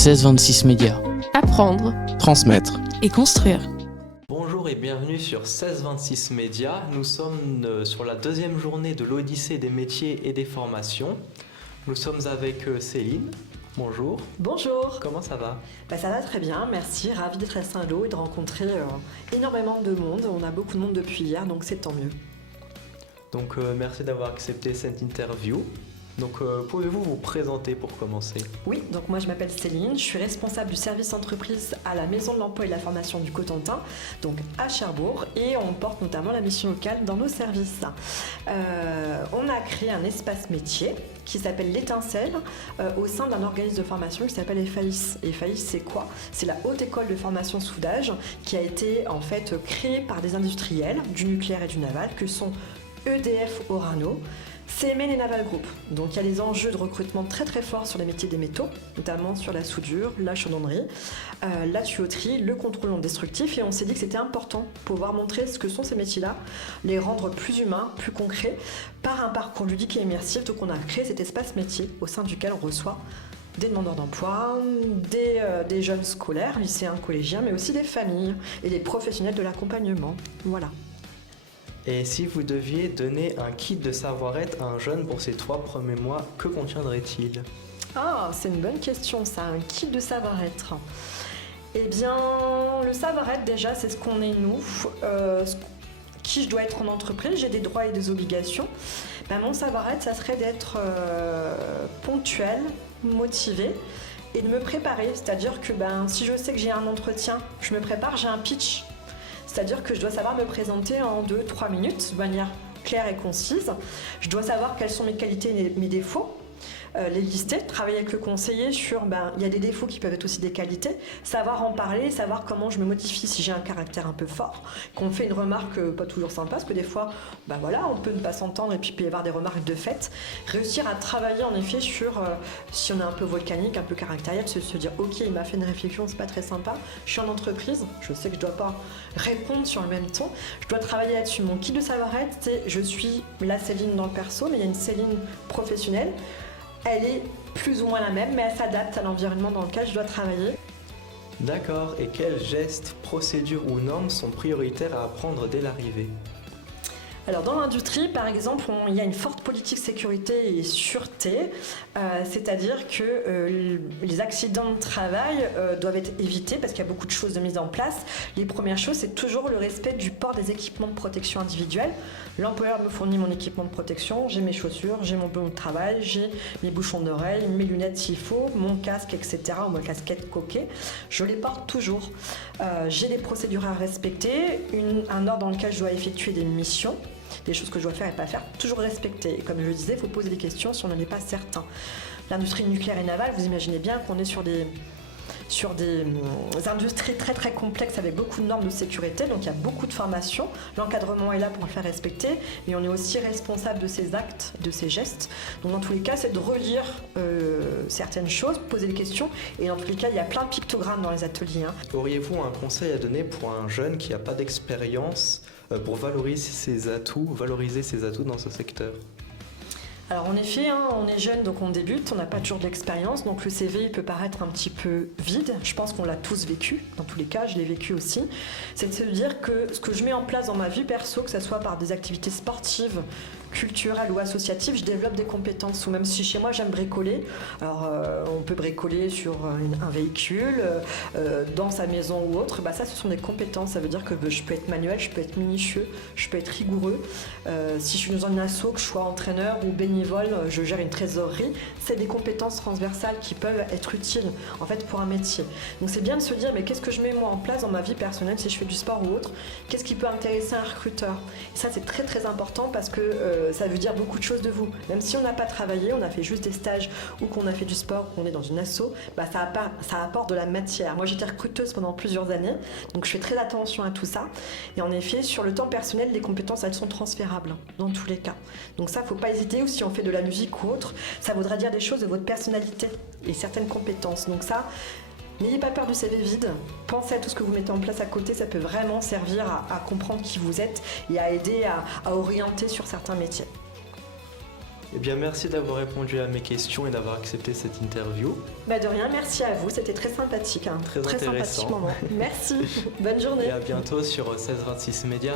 1626 Médias. Apprendre, Transmettre. et construire. Bonjour et bienvenue sur 1626 Médias. Nous sommes sur la deuxième journée de l'Odyssée des métiers et des formations. Nous sommes avec Céline. Bonjour. Bonjour. Comment ça va ? Ça va très bien, merci. Ravie d'être à Saint-Lô et de rencontrer énormément de monde. On a beaucoup de monde depuis hier, donc c'est tant mieux. Donc merci d'avoir accepté cette interview. Donc pouvez-vous vous présenter pour commencer ? Oui, donc moi je m'appelle Céline, je suis responsable du service entreprise à la Maison de l'Emploi et de la Formation du Cotentin, donc à Cherbourg, et on porte notamment la mission locale dans nos services. On a créé un espace métier qui s'appelle l'Étincelle au sein d'un organisme de formation qui s'appelle EFAIS. EFAIS, c'est quoi ? C'est la Haute École de Formation Soudage qui a été en fait créée par des industriels du nucléaire et du naval que sont EDF Orano, CMN et Naval Group. Donc il y a des enjeux de recrutement très très forts sur les métiers des métaux, notamment sur la soudure, la chaudronnerie, la tuyauterie, le contrôle non destructif, et on s'est dit que c'était important de pouvoir montrer ce que sont ces métiers-là, les rendre plus humains, plus concrets, par un parcours ludique et immersif. Donc on a créé cet espace métier au sein duquel on reçoit des demandeurs d'emploi, des jeunes scolaires, lycéens, collégiens, mais aussi des familles et des professionnels de l'accompagnement. Voilà. Et si vous deviez donner un kit de savoir-être à un jeune pour ses 3 premiers mois, que contiendrait-il ? Ah, c'est une bonne question ça, un kit de savoir-être. Eh bien, le savoir-être déjà, c'est ce qu'on est nous, qui je dois être en entreprise, j'ai des droits et des obligations. Mon savoir-être, ça serait d'être ponctuel, motivé et de me préparer. C'est-à-dire que si je sais que j'ai un entretien, je me prépare, j'ai un pitch. C'est-à-dire que je dois savoir me présenter en 2-3 minutes de manière claire et concise. Je dois savoir quelles sont mes qualités et mes défauts, les lister, travailler avec le conseiller sur, il y a des défauts qui peuvent être aussi des qualités, savoir en parler, savoir comment je me modifie si j'ai un caractère un peu fort, qu'on me fait une remarque pas toujours sympa, parce que des fois, on peut ne pas s'entendre et puis il peut y avoir des remarques de fait. Réussir à travailler en effet sur, si on est un peu volcanique, un peu caractériel, se dire ok, il m'a fait une réflexion, c'est pas très sympa, je suis en entreprise, je sais que je dois pas répondre sur le même ton, je dois travailler là-dessus. Mon kit de savoir-être, c'est je suis la Céline dans le perso, mais il y a une Céline professionnelle. Elle est plus ou moins la même, mais elle s'adapte à l'environnement dans lequel je dois travailler. D'accord, et quels gestes, procédures ou normes sont prioritaires à apprendre dès l'arrivée ? Alors dans l'industrie, par exemple, il y a une forte politique sécurité et sûreté, c'est-à-dire que les accidents de travail doivent être évités parce qu'il y a beaucoup de choses de mise en place. Les premières choses, c'est toujours le respect du port des équipements de protection individuelle. L'employeur me fournit mon équipement de protection, j'ai mes chaussures, j'ai mon bleu de travail, j'ai mes bouchons d'oreilles, mes lunettes s'il faut, mon casque, etc., ou ma casquette coquet. Je les porte toujours. J'ai des procédures à respecter, un ordre dans lequel je dois effectuer des missions, des choses que je dois faire et pas faire, toujours respecter. Et comme je le disais, il faut poser des questions si on n'en est pas certain. L'industrie nucléaire et navale, vous imaginez bien qu'on est sur des industries très très complexes avec beaucoup de normes de sécurité, donc il y a beaucoup de formations. L'encadrement est là pour le faire respecter, mais on est aussi responsable de ses actes, de ses gestes. Donc dans tous les cas, c'est de relire certaines choses, poser des questions, et dans tous les cas, il y a plein de pictogrammes dans les ateliers. Auriez-vous un conseil à donner pour un jeune qui n'a pas d'expérience pour valoriser ses atouts dans ce secteur ? Alors en effet, on est jeune, donc on débute, on n'a pas toujours de l'expérience, donc le CV peut paraître un petit peu vide. Je pense qu'on l'a tous vécu, dans tous les cas, je l'ai vécu aussi. C'est de se dire que ce que je mets en place dans ma vie perso, que ce soit par des activités sportives, culturelles ou associatives, je développe des compétences. Ou même si chez moi j'aime bricoler, alors on peut bricoler sur un véhicule, dans sa maison ou autre, ça ce sont des compétences. Ça veut dire que je peux être manuel, je peux être minutieux, je peux être rigoureux. Si je suis dans un asso, que je sois entraîneur ou bénévole, je gère une trésorerie, c'est des compétences transversales qui peuvent être utiles en fait pour un métier. Donc c'est bien de se dire mais qu'est-ce que je mets moi en place dans ma vie personnelle si je fais du sport ou autre, qu'est-ce qui peut intéresser un recruteur. Et ça c'est très très important parce que ça veut dire beaucoup de choses de vous. Même si on n'a pas travaillé, on a fait juste des stages ou qu'on a fait du sport, qu'on est dans une asso, ça apporte de la matière. Moi j'étais recruteuse pendant plusieurs années, donc je fais très attention à tout ça. Et en effet, sur le temps personnel, les compétences elles sont transférables dans tous les cas. Donc ça, faut pas hésiter. Ou si on fait de la musique ou autre, ça voudra dire des choses de votre personnalité et certaines compétences. Donc ça, n'ayez pas peur du CV vide, pensez à tout ce que vous mettez en place à côté, ça peut vraiment servir à comprendre qui vous êtes et à aider à orienter sur certains métiers. Eh bien, merci d'avoir répondu à mes questions et d'avoir accepté cette interview. Bah de rien, merci à vous, c'était très sympathique. Très intéressant. sympathique moment. Merci, bonne journée. Et à bientôt sur 1626 Média.